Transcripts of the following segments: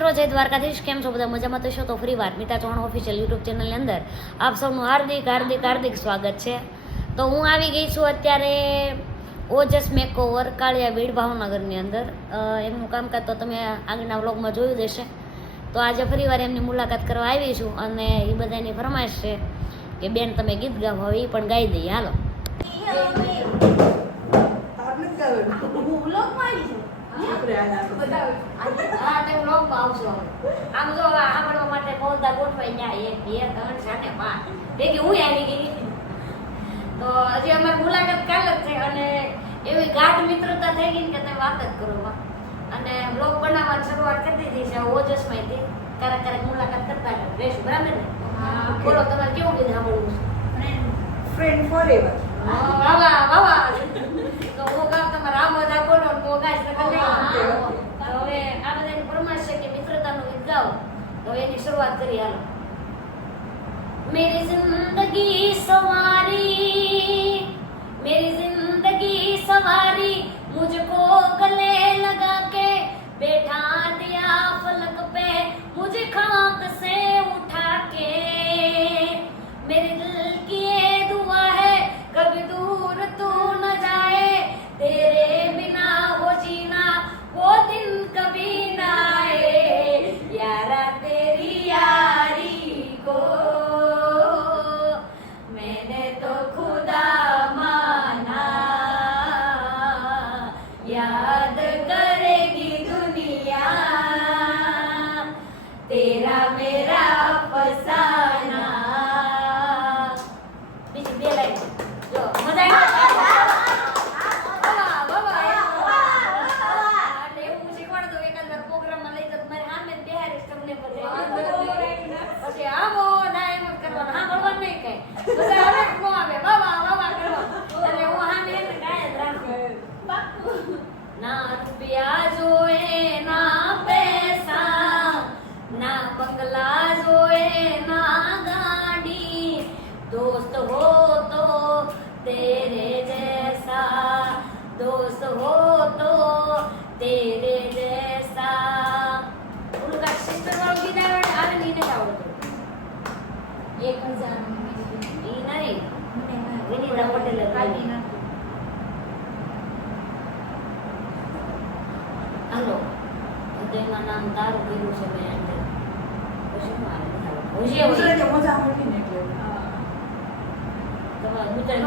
મિત્રો, જય દ્વારકાધીશ. કેમ છો? બધા મજામાં તો તો ફરી વાર મિતા ચૌહાણ ઓફિશિયલ યુટ્યુબ ચેનલની અંદર આપ સૌનું હાર્દિક હાર્દિક હાર્દિક સ્વાગત છે. તો હું આવી ગઈ છું અત્યારે ઓજસ મેકઓવર કાળિયા બીડ ભાવનગરની અંદર. એમનું કામકાજ તો તમે આગળના વ્લોગમાં જોયું હશે. તો આજે ફરી વાર એમની મુલાકાત કરવા આવી છું અને એ બધાની ફરમાઈશ છે કે, બેન, તમે ગીત ગાવ હવે એ પણ ગાઈ દઈએ. હાલો. આમ જો સાંભળવા માટે બોલતા ગોઠવાઈ જાય એક બે ત્રણ ચાર પાંચ ભેગી હું આવી ગઈ? તો હજી અમારી મુલાકાત કાલ જ છે અને એવી ગાઢ મિત્રતા થઈ ગઈ કે તમે વાત જ કરો અને બ્લોગ બનાવવાની શરૂઆત કરી દીધી છે ઓજસમાંથી ક્યારેક ક્યારેક મુલાકાત કરતા રહેશું બરાબર ને? બોલો તમારે કેવું કીધું સાંભળવું છે? ફ્રેન્ડ હા, તો કામ તમારે આમ બોલો ને હું ગાઈશ તો કઈ હા, નહીં. Okay, okay. તો હવે આ બધાની ફરમાઈશ છે કે મિત્રતાનું ગીત ગાઓ તો એની શરૂઆત કરી હાલો मेरी जिंदगी सवारी मेरी जिंदगी सवारी मुझको गले लगा के बैठा दिया फलक पे मुझे खाक हो तो तेरे जैसा उनका सिस्टर गाऊंगी नाही वाटत अरे मी नाही आवडतो एक हजार मी नाही विनीता पटेल હલો તો એમાં નામ તારું કર્યું છે મેં એટલે પછી હું આવે તમારે ગુજરાતી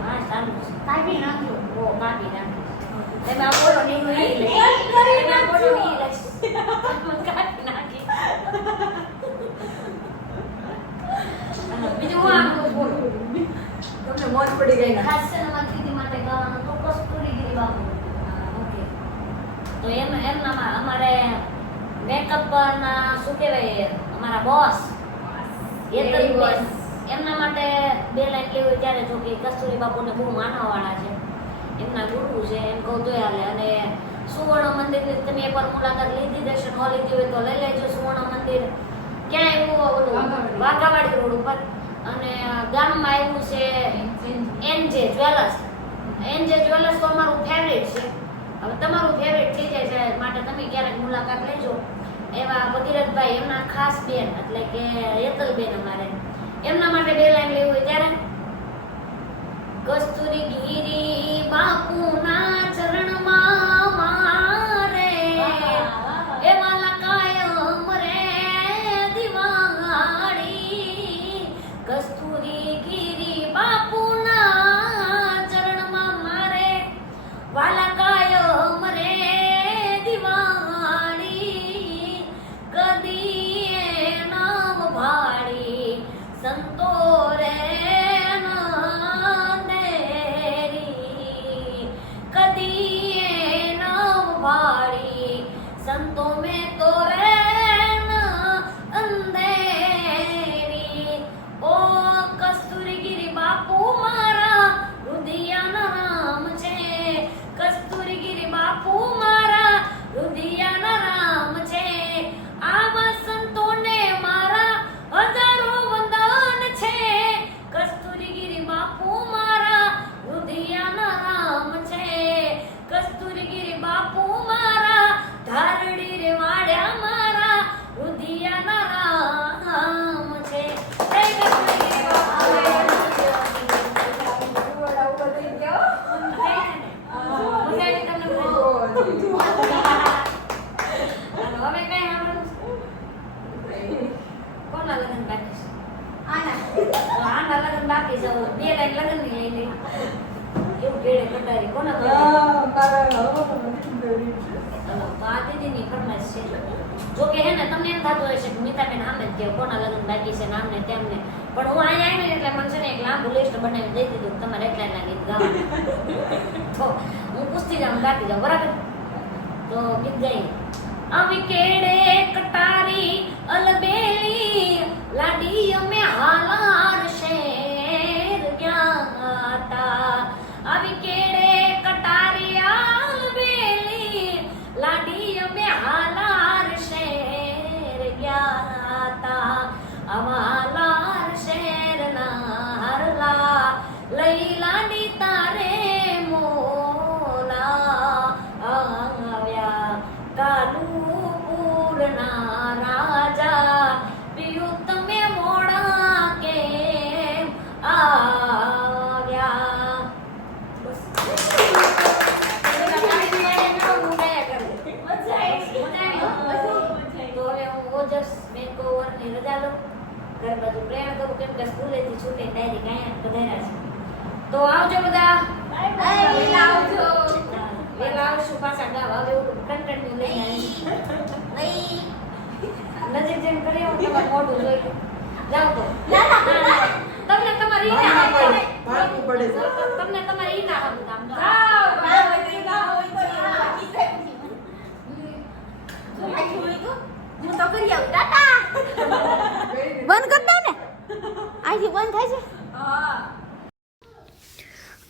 હા સારું છે કાપી નાખજો કાપી નાખજો અમારે મેકઅપ ના શું કહેવાય અમારા બોસ એમના માટે બે લાઈન લેવી ત્યારે જો કે કસ્તુરી બાપુને બહુ માનવાવાળા છે. એમના ગુરુ છે એમ કહું તોય હાલે. અને સુવર્ણ મંદિરની તમે એકવાર મુલાકાત લીધી દર્શન ન લીધી હોય તો લઈ લેજો સુવર્ણ મંદિર. ક્યાં એવું ઓલું. વાઘાવાડી. રોડ ઉપર. અને ગામમાં આવ્યું છે એનજે જ્વેલર્સ. એનજે જ્વેલર્સ તો અમારું ફેવરેટ છે. હવે તમારું ફેવરેટ થઈ જાય છે માટે તમે ક્યારેક મુલાકાત લેજો. એવા ભગીરથભાઈ એમના ખાસ બેન એટલે કે હેતલબેન અમારે. એમના માટે સંતો મેં જો તમને એમ થતું હશે કે મિતાબેન આમ જ કોના લગ્ન બાકી છે ને આમ ને તેમ પણ હું અહીંયા એટલે મને છે ને એક લાંબુ લિસ્ટ બનાવી દઈ દીધું તમારે એટલા એટલા ગીત ગાવાના તો હું પૂછતી જાઉં ગાતી જાઉં બરાબર તો ગીત ગાઈ અમે કેડે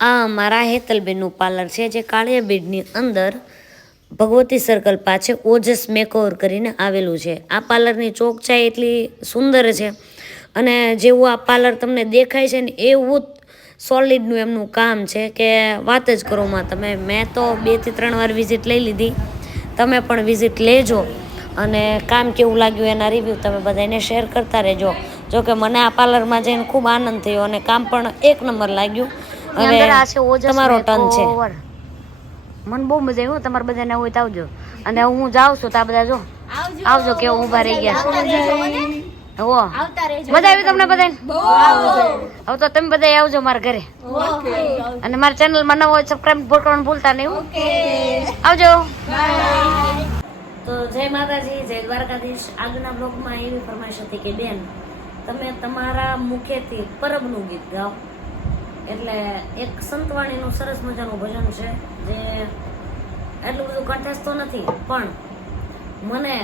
આ મારા હેતલબેનનું પાર્લર છે જે કાળિયા બીડની અંદર ભગવતી સર્કલ પાસે ઓજસ મેકઓવર કરીને આવેલું છે. આ પાર્લરની ચોકચાઈ એટલી સુંદર છે. અને જેવું આ પાર્લર તમને દેખાય છે ને એવું જ સોલિડનું એમનું કામ છે કે વાત જ કરોમાં તમે. મેં તો બેથી ત્રણ વાર વિઝિટ લઈ લીધી. તમે પણ વિઝિટ લેજો. અને કામ કેવું લાગ્યું એના રિવ્યૂ તમે બધાને શેર કરતા રહેજો. જો કે મને આ પાર્લરમાં જઈને ખૂબ આનંદ થયો અને કામ પણ એક નંબર લાગ્યું. અને તમારો ટર્ન છે. મને બહુ મજા આવી. તમારે બધાને હોય તો આવજો. અને હું જાઉં છું તો આ બધા જો. આવજો. કે હું ઊભા રહી ગયા. મજા આવી તમને બધાને? બહુ. હવે તો તમે બધા આવજો મારા ઘરે. અને મારા ચેનલમાં નવો હોય સબસ્ક્રાઇબ કરવાનું ભૂલતા નહીં હો. આવજો. તો જય માતાજી જય દ્વારકાધીશ. આજના બ્લોગમાં એવી ફરમાઈશ હતી કે બેન તમે તમારા મુખેથી પરબનું ગીત ગાઓ. એટલે એક સંતવાણીનું સરસ મજાનું ભજન છે, જે એટલું બધું કઠેસ તો નથી, પણ મને